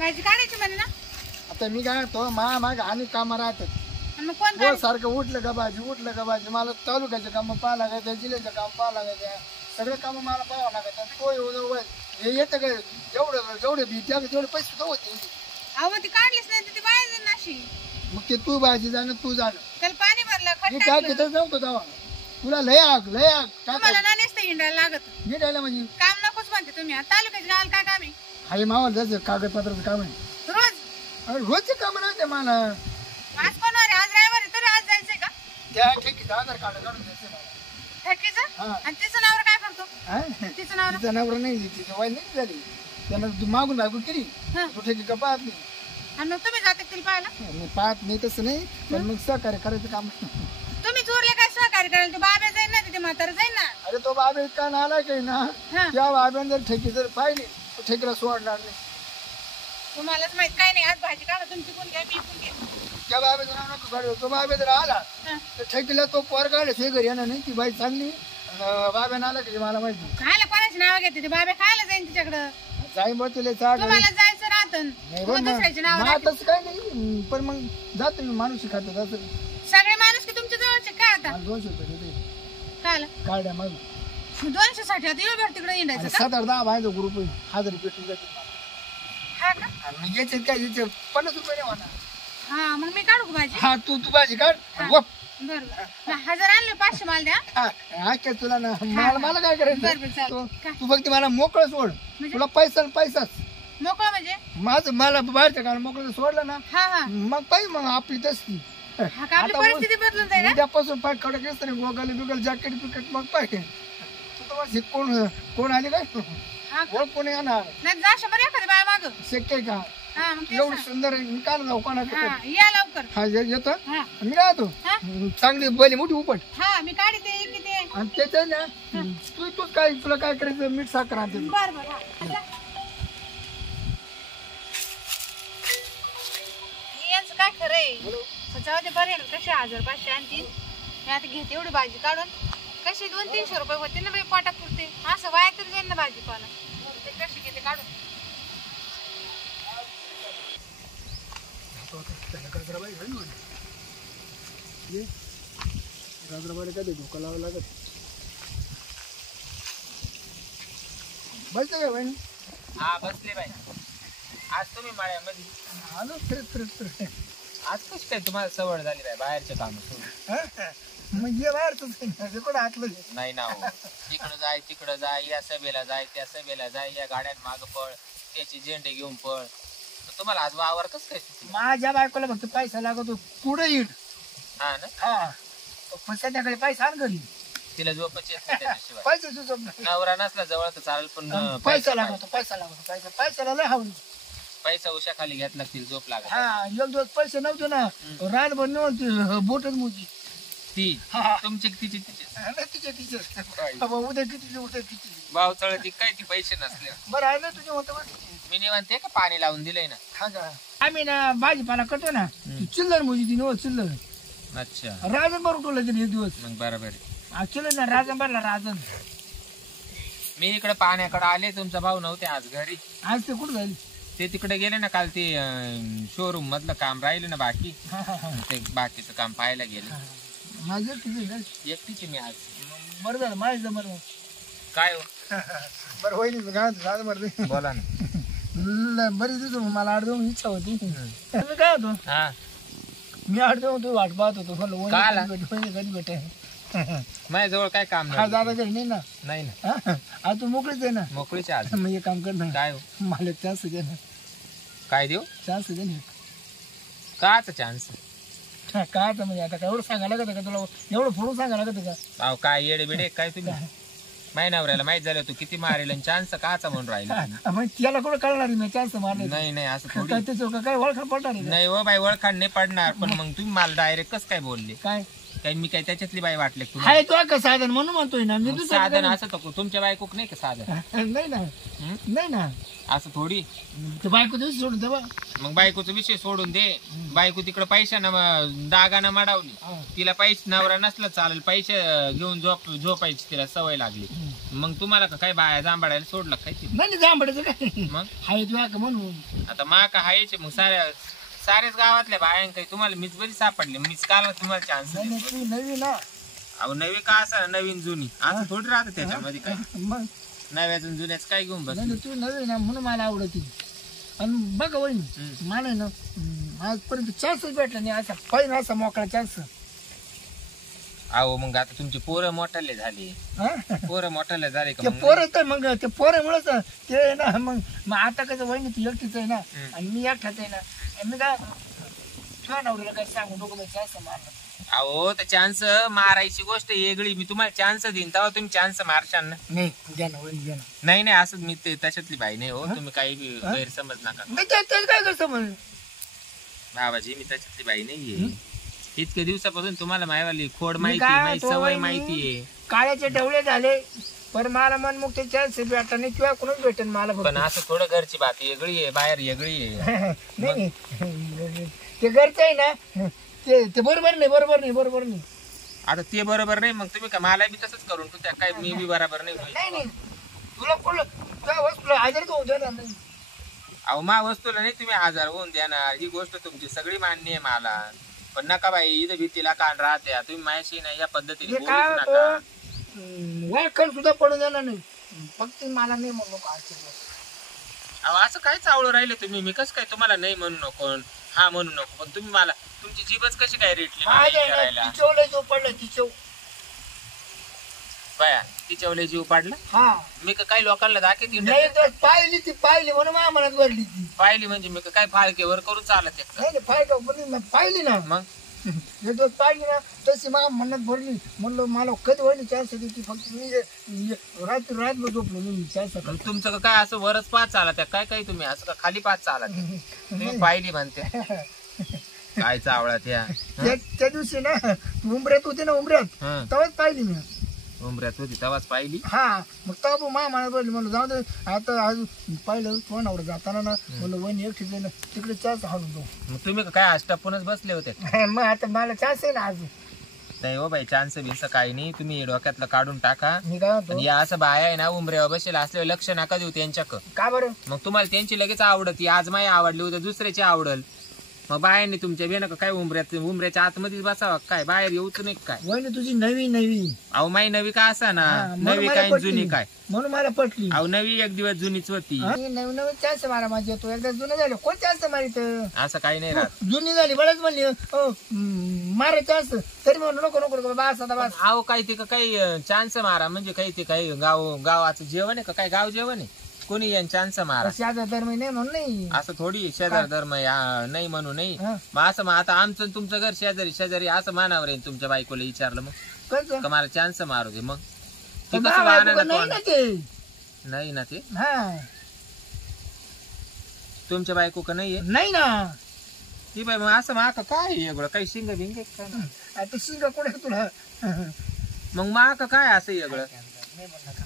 भाजी काढायची म्हणे ना. आता मी काय तो माग आणि काम राहतात. मग कोण हो सारखं उठलं का भाजी मला तालुक्याचे काम पाहा लागायचं जिल्ह्याचं काम पाहा लागायचं सगळे काम मला पाहावं लागायचं. हे येतं काय जेवढे भीती तेवढे पैसे सुद्धा होते. अहो ती काढलीच नाही ती बाहेर जाईल नाशी. मग ते तू भाजी जाणं तू जाणं. त्याला पाणी भरलं मी काय तिथं नव्हतो तेव्हा. तुला लय आग तुम्हाला ना नेसतं हिंडायला लागत. मी द्यायला म्हणजे काम नकोच म्हणते तुम्ही. तालुक्याच्या गावाला काय काम आहे? आई मावाला जायचं कागदपत्राचं काम आहे. रोज रोजचे काम नाही मला. आज कोणवार आहे? आज रविवार आहे तरी आज जायचंय का? त्या ठेकीचं आधार कार्ड काढून द्यायचं मला. ठेकीचं? हा. आणि तिचं नवरा काय करतो? तिचं नवरा तिचं नवरा नाही तिची वाई नाही झाली त्यानं मागून लागून केली. हा. तू ठेकी का पाहत नाही. आणि मग तुम्ही जाते तिला पाहायला? मी पाहत नाही तसं नाही पण मग सहकार्य करायचं काम. तुम्ही चोरले काय सहकार्य करायला? ते बाबा जाईल ना तिथे म्हातारा जाईल ना. अरे तो बाबा इतका नालायक काही ना हा. त्या बाब्याने जर ठेकी जर पाहिली तो ठेकीला सोडणार नाही. तुम्हालाच माहित काय नाही. आज भाजी काढा तुमची कोण घ्या मी कोण घ्या. त्या बाबेचं नाव नको काढू. तो बाबा जर आला हा. तर ठेकीला तो पोर काढले ते घरी येणार नाही. ती बाई चांगली बाब्यानं आला की मला माहिती खायला कोणाची नाव घेते? ते बाबा खायला जाईन तिच्याकडं. जाई मग तुला चाट तुम्हाला जायचं राहतं. दुसऱ्याची नाव तसं काय नाही पण मग जातो मी माणूस खातो जातो. सगळे माणूस की तुमच्या जवळचे काय आता? 200 रुपये देते काय काढ्या मग 200 साठी आता येऊ तिकडे हिंडायचं का? 7-8-10 बायचं ग्रुप 1000 रुपये भेटून जाते. हा का? आणि याचे काय याचे 50 रुपये नाही होणार. हा मग मी काढू का भाजी? हा तू भाजी काढ. बरोबर 1000 आणले 500 माल द्या. हा काय तुला ना मला काय बरं, करायचं चालेल. तू फक्त मला मोकळं सोड. तुला पैसाच मोकळं म्हणजे? माझं मला बाहेरच्या कारण मोकळं सोडलं ना हा हा मग पाहिजे मग आपली तसली. हा का आपली परिस्थिती बदलून जाईल का? उद्यापासून पाय कडक येत नाही गोगल बिगल जॅकेट बिकेट मग पाहिजे. तू तर कोण आली काय हा का? ओळख कोण येणार नाही जा शंभर एखादी बाय माग. शक्य आहे का? हा मग तेच एवढं ना. सुंदर आहे. मी काय जाऊ कोणाकडे? हा या लवकर. हा येतो हा मी काय येतो हा चांगली बैली मोठी उपट हा मी काढते किती. आणि त्याच्या ना तू काय तुला काय करायचं मीठ साखर आणते. बर बर हा जा. यांचं काय खरंय? जाऊ दे बरे कसे 1000-500 आणतील. मी आता घेते एवढी भाजी काढून. कशी 200-300 रुपये होते ना बाई पोटा पुरते. असं वाया तरी जाईल ना भाजीपाला. ते कशी घेते काढून. रात्रभर कधी धोका लावा लागत. बसले काय बहिणी? हा बसले बाई. आज तुम्ही माळ्यामध्ये आलो फिरत आज कशी काय तुम्हाला सवड झाली बाई बाहेरचे काम सोडून? मग ये बाहेर कुठं आतलं नाही ना हो. तिकडं जाय या सभेला जाय त्या सभेला जाय या गाड्यात माग पळ त्याची झेंडे घेऊन पळ. तुम्हाला आज वावर कसं काय सुचलं? माझ्या बायकोला फक्त पैसा लागतो पुढे येईल. हा ना हा पण संध्याकाळी पैसा आण घरी. तिला झोपच येत नाही त्याच्याशिवाय. पैसा सुचत नाही. नवरा नसला जवळ तर चालेल पण पैसा लागतो पैशाला लय हावली. पैसा उशा खाली घेत लागतील झोप लागत. हा एक दिवस पैसे नव्हते ना रानभर नव्हते बोटच मोठी ती हा. तुमची तिची उद्या किती भाव चढती काय ती पैसे नसले. बरं आहे ना तुझे होतं मी निवांते का पाणी लावून दिलंय ना. हा का आम्ही ना भाजीपाला करतो ना चिल्लर मोजी ती नव चिल्लर अच्छा राजन भरून ठेवलं तिने एक दिवस. मग बरोबर. चिल्लर ना राजन भरला राजन. मी इकडे पाण्याकडे आले तुमचा भाऊ नव्हते आज घरी. आज ते कुठं जाईल? ते तिकडे गेले ना काल ते शोरूम मधलं काम राहिलं ना बाकी ते बाकीचं काम पाहायला गेले. माझं तुझं एकटीची मी आज. बरं झालं माझं बरं काय हो बरं होईल काय बरं बोला ना. बरीच दिवस मला आठ जाऊन इच्छा होती. तुम्ही काय होतो हा मी आठ जाऊन तू वाट पाहत होतो काला? कधी भेटे माझ्या जवळ काय काम हा नाही. दादा घरी नाही ना. नाही ना आज तू मोकळीच आहे ना. मोकळीच आज. मग एक काम कर ना काय हो मला चान्स दे ना. काय देऊ चान्स दे ना. काचा चान्स? काय तर म्हणजे आता काय एवढं सांगायला लागत का तुला एवढं फोडून सांगायला लागत का? अहो काय येडे बिडे काय तुम्ही माय नवऱ्याला माहित झालं तू किती मारेल आणि चान्स काचा म्हणून राहिला. मग त्याला कुठं कळणार मी चान्स मारले नाही नाही असं थोडी. काय त्याच्यावर काय ओळखा पडणार आहे का? नाही हो बाई ओळखाण नाही पडणार पण मग तुम्ही मला डायरेक्ट कस काय बोलले? काय काही मी काय त्याच्यातली बाई वाटले का तुम्हाला? हाय तो का साधन म्हणून म्हणतोय ना मी मग दुसरं साधन असं तर तुमच्या बायकोक नाही का साधन? नाही ना हं? नाही ना असं थोडी. ते बायको दिवस सोडून दे बा. मग बायकोचा विषय सोडून दे. बायको तिकडे पैशानं दागानं मडावली. तिला पैसे नवरा नसला चालेल, पैसे घेऊन झोपायची तिला सवय लागली. मग तुम्हाला का काय बाया जांभाडायला सोडलं काय तिला? नाही जांभळाचं काय मग हाय तुला का म्हणून आता मा का हायचे मग साऱ्याच गावातल्या बायां काही तुम्हाला मीच बरी सापडले. मीच काल तुम्हाला चान्स नाही नाही, तू नवी ना अहो नवी का असं नवीन जुनी असं थोडी राहतं त्याच्यामध्ये काय. मग नव्याचं जुन्याच काय घेऊन बस. नाही नाही, तू नवी ना म्हणून मला आवडती. आणि बघा वहीन मला ना आजपर्यंत चान्सच भेटला नाही असा पहिला असा मोकळा चान्स. अहो मग आता तुमचे पोरं मोठाले झाले. पोरं मोठाले झाले का ते मग? पोरं तर मग ते पोरामुळेच ते ना मग आता कसं वहिनी तू एकटीच आहे ना आणि मी एकटाच आहे ना. आणि मी काय तुझ्या नवऱ्याला काय सांगू नको मी चान्स मारला. अहो तर चान्स मारायची गोष्ट वेगळी. मी तुम्हाला चान्स देईन तेव्हा तुम्ही चान्स मारशाल ना. नाही द्या ना वहिनी द्या ना. नाही नाही असं मी ते तशातली बाई नाही हो. तुम्ही काही गैरसमज नका. नाही त्यात काय करतो मग बाबाजी मी त्याच्यातली बाई नाहीये. इतके दिवसापासून तुम्हाला मायवाली खोड मी माहिती काय माहिती तो सवय वहिनी, माहितीये. काळ्याचे ढवळे झाले पण मला मन मग ते चान्स भेटा नाही किंवा कोणच भेटेल मला पण असं थोडं घरची बात वेगळी आहे, बाहेर वेगळी आहे. नाही ते घरचं आहे ना ते बरोबर नाही. आता ते बरोबर नाही मग तुम्ही का मला बी तसंच करून त्या काय मी बी बरोबर नाही होईल. नाही तुला कोण तुला वस्तूला आजार तो देणार नाही. अहो मा वस्तूला नाही तुम्ही आजार होऊन देणार. ही गोष्ट तुमची सगळी मान्य आहे मला. पण नका बाई इथं भीतीला कान राहत्या. तुम्ही माझ्याशी नाही या पद्धतीने हे काय बोलूच नका. वायकड सुद्धा पडून देणार नाही. फक्त मला नाही म्हणू नको अहो असं काय चावलं राहिले तुम्ही. मी कसं काय तुम्हाला नाही म्हणू नको हा म्हणू नको. पण तुम्ही मला तुमची जीभच कशी काय रेटली मला विचारायला? तिचवलं जो पडलं तिचव बाया तिच्यावले जीव पाडला. हा मी का काही लोकांना दाखवत नाही तर पाहिली म्हणून माझ्या मनात भरली ती. पाहिली म्हणजे मी का काय फाळकेवर करून चालत आहे का? नाही पाहिली ना मग हे दिवस पाहिली ना तशी माझ्या मनात भरली. म्हणलं मला कधी वहिनी चान्स देते. फक्त मी रातभर झोपलो मी चान्स. मग तुमचं का काय असं वरच पाच चालत आहे काय काय तुम्ही असं का खाली पाच चालत आहे? तुम्ही पाहिली म्हणते काय चावळा त्या त्या दिवशी ना उमऱ्यात होते ना उमऱ्यात हं. तेव्हाच पाहिली मी. उमऱ्यात होती तेव्हाच पाहिली. हा मग तेव्हा माझ्या मनात भरली. म्हणलं जाऊ दे आता आज पाहिलं फोनावर जाताना ना म्हणलं वहिनी एकटीच आहे ना तिकडे चान्स हाणून दो. मग तुम्ही का काय अष्टापूनच बसले होते? मग आता मला चान्स आहे ना आज. नाही हो बाई चान्स बिन्स काही नाही. तुम्ही डोक्यातलं काढून टाका. मी काय म्हणतो आणि या असं बाया आहे ना उमऱ्यावर बसेल असल्यावर लक्ष नका देऊ त्यांच्याक. का बरं मग तुम्हाला त्यांची लगेच आवडती. आज माही आवडली उद्या दुसऱ्याची आवडल. मग बायांनी तुमच्या बेन काय उमऱ्याच्या आतमध्येच बसावा काय बाहेर येऊच नाही काय? वहिनी तुझी नवी अहो माई नवी का असा ना म्हणून नवी मला काय पटली. जुनी काय? म्हणून मला पटली. अहो नवी एक दिवस जुनीच होती. नवीन चान्स मारा माझी येतो एकदा जुनं झालं कोण चान्स मारित असं काही नाही राहत. जुनी झाली बळच म्हणली मारा चान्स तरी म्हणून नको बास आता बास. अहो काही ते काही चान्स मारा म्हणजे काही ते काही गावाचं जेवण आहे का काय? गाव जेवण आहे कोणी चान्स मारा शेजार धर्म नाही म्हणून नाही असं थोडी शेजार धर्म नाही म्हणू नाही. हा. मग असं मग आता आमचं आणि तुमचं घर शेजारी असं मानावर आहे. तुमच्या बायकोला विचारलं मग कसं का मला चान्स मारू दे मग ते पण कसं बाबा, मानानं नाही ना कोण? ते नाही ना ते हा तुमच्या बायको का नाहीये नाही ना ती बाई मग असं माका काय वेगळं काही शिंग बिंग काय ना? आता शिंगा कुठे तुला मग माका काय असं वेगळं? नाही म्हणलं का.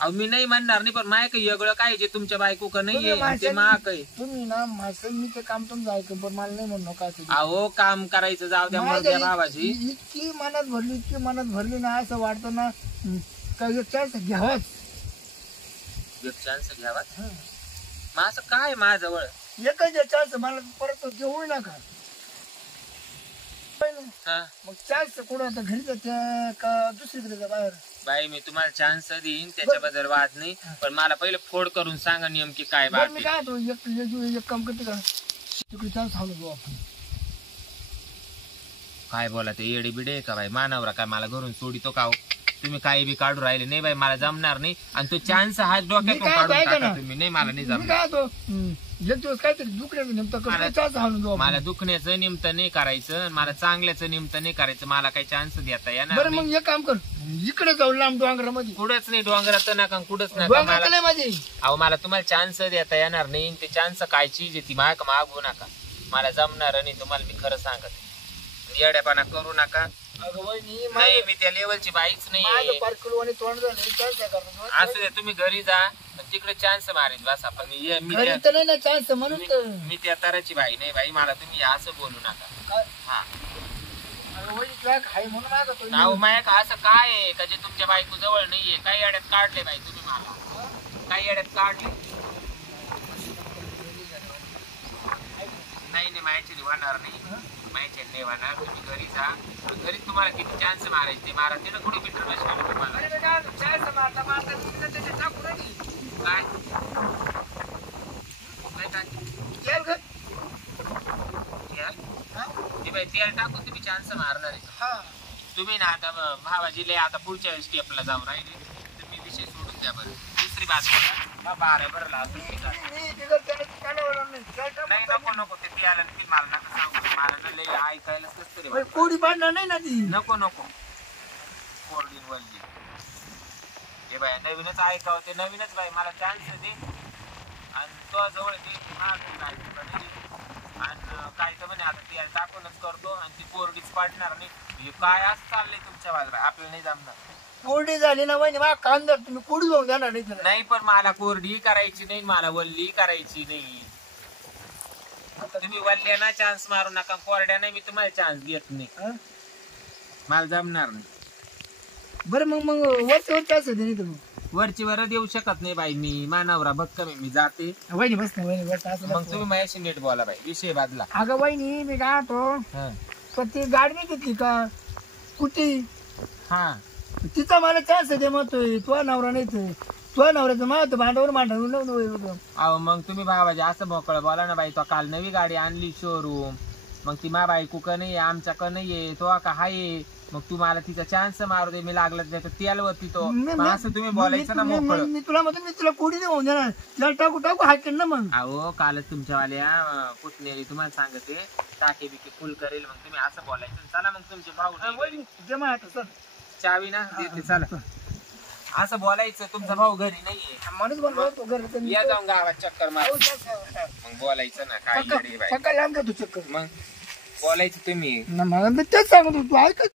अहो मी नाही म्हणणार नाही पण माय काही वेगळं काय जे तुमच्या बायको का नाहीये तुम्ही ते माझ्या- मा काही. तुम्ही ना माझं मी ते काम तुमचं ऐकून पण मला नाही म्हणू नका तुम्ही. अहो काम करायचं जाऊ द्या मग माझ्या बाबाजी. इतकी मनात भरली ना असं वाटतं ना काही एक चान्स घ्यावाच. एक चान्स घ्यावा मग असं काय माझ्याजवळ एकच चान्स मला परत घेऊ नका. हा मग चान्स कुठं आता घरी जाते का दुसरीकडे जा बाहेर. बाई मी तुम्हाला चान्स देईन त्याच्याबद्दल वाद नाही पण मला पहिले फोड करून सांगा नेमकी काय बरं, मी बाकी. काय तो एक काम करते का तिकडे चान्स हाणून जाऊ आपण. काय बोला ते येडे बिडे का बाई मानवरा काय मला घरून सोडितो का हो? तुम्ही काही बी काढू राहिले नाही बाई मला जमणार नाही. आणि तो चान्स हा डोक्यातून काय काढून ऐका टाका ना. तुम्ही. नाही मला नाही मी जमणार. काय तो एक दिवस काहीतरी दुखण्याचं नेमकं मला- चान्स हाणून जाऊ आपण. मला दुखण्याचं निमित्त नाही करायचं मला चांगल्याचं निमित्त नाही करायचं. मला काही चान्स देता येणार बरं नाही. मग एक काम कर इकडे जाऊ लांब डोंगरामध्ये. कुठंच नाही डोंगरात नका कुठंच नका डोंगरात मला. नाही माझी अहो मला तुम्हाला चान्स देता येणार नाही. ते चान्स काय चीज आहे ती मागू नका. मला जमणार नाही तुम्हाला मी खरं सांगत. येड्यापणा करू नका. अगं वहिनी नाही मी त्या लेवलची बाईच माझं नाही. पार्कल आणि तोंड झालं चान्स करतो असू दे तुम्ही घरी जा आणि तिकडे चान्स मारीत बस आपण घरी तर नाही ना चान्स म्हणून तर मी त्या ताराची बाई नाही बाई मला तुम्ही असं बोलू नका. काय? हा अगं वहिनी तुला खाई म्हणून मागतो नाव मायक असं काय आहे का जे तुमच्या बायको जवळ नाहीये? काही अड्यात काढले बाई तुम्ही मला? काही अड्यात काढले? नाही नाही माझ्याची होणार नाही. माझ्या नाही होणार. तुम्ही घरी जा. घरी तुम्हाला किती चान्स मारायचे ते मारा. तिथं कुठे बिटर बसणार तुम्हाला? चान्स मारता मारता त्याच्या टाकू नाही काय काय काय तेल घे. तेल? हा? ते बाई तेल टाकून तुम्ही चान्स मारणार आहे. हा. तुम्ही ना आता भावाजीले आता पुढच्या स्टेपला जाऊन राहिले तुम्ही विषय सोडून द्या बरं. दुसरी बात बघा बारा भरला तुम्ही काय मी तिकडं त्याला वळण नाही. काय टाकू? नाही नको नको ते प्यायला ती मला नका सांगू. मला ना लई ऐकायलाच कसं तरी ओय, वाटतं. कोडी पाडणार नाही ना ती नको नको कोरडीन वल्ली हे बाय नवीनच ऐकावं ते नवीनच बाई मला चान्स दे आणि तो जवळ दे मागून ऐकलं नाही आणि काय तर म्हणे आता तेल टाकूनच करतो आणि ती कोरडीच पाडणार नाही. हे काय असं चाललंय तुमच्या बाजूला आपल्याला नाही जमणार. कोरडी झाली ना वहिनी मला कांदा तुम्ही कोडी जाऊन देणार नाही तिला नाही पण मला कोरडी करायची नाही मला वल्ली करायची नाही. तुम्ही वल्ल्या ना चान्स मारू नका कोरड्या नाही मी तुम्हाला चान्स घेत नाही. हा? मला जमणार नाही. बरं मग वरच्या वर चान्स दे नाही तुम्ही वरची वर देऊ शकत नाही बाई मी मानवरा भक्कम आहे मी जाते. वहिनी बस ना वहिनी बस असं मग नको. तुम्ही माझ्याशी नीट बोला बाई विषय बाजला. अगं वहिनी मी काय म्हणतो हा पण ती गाडी नाही घेतली का कुठे हा तिचा मला चान्स दे म्हणतोय तुझा नवरा नाही तुझ्या नवऱ्याचं मला भांडवर मांडवून अहो मग तुम्ही बाबाजी असं मोकळं बोला ना बाई. तो काल नवी गाडी आणली शोरूम मग ती मा बाई कुक नाहीये आमच्या क नाहीये तो का हाये मग तू मला तिचा चान्स मारू दे मी लागलं त्याचं तेल वरती तो मग असं तुम्ही बोलायचं ना मोकळं. मी तुला म्हणतो मी तुला कोडी नाही होऊन देणार तिला टाकू टाकू हाकेल ना मग अहो कालच तुमच्यावाल्या पुतण्याली तुम्हाला सांगते टाके बिके फुल करेल मग तुम्ही असं बोलायचं. चला मग तुमचे भाऊ नाही घरी. जमा आता सर चावी ना देते चला असं बोलायचं. तुमचा भाऊ घरी नाहीये माणूस बनतो घर या जाऊन गावात चक्कर मार मग बोलायचं ना काय येडे बाई. सकाळी आमचा तू चक्कर मग बोलायचं तुम्ही मला तेच सांगतो तू ऐक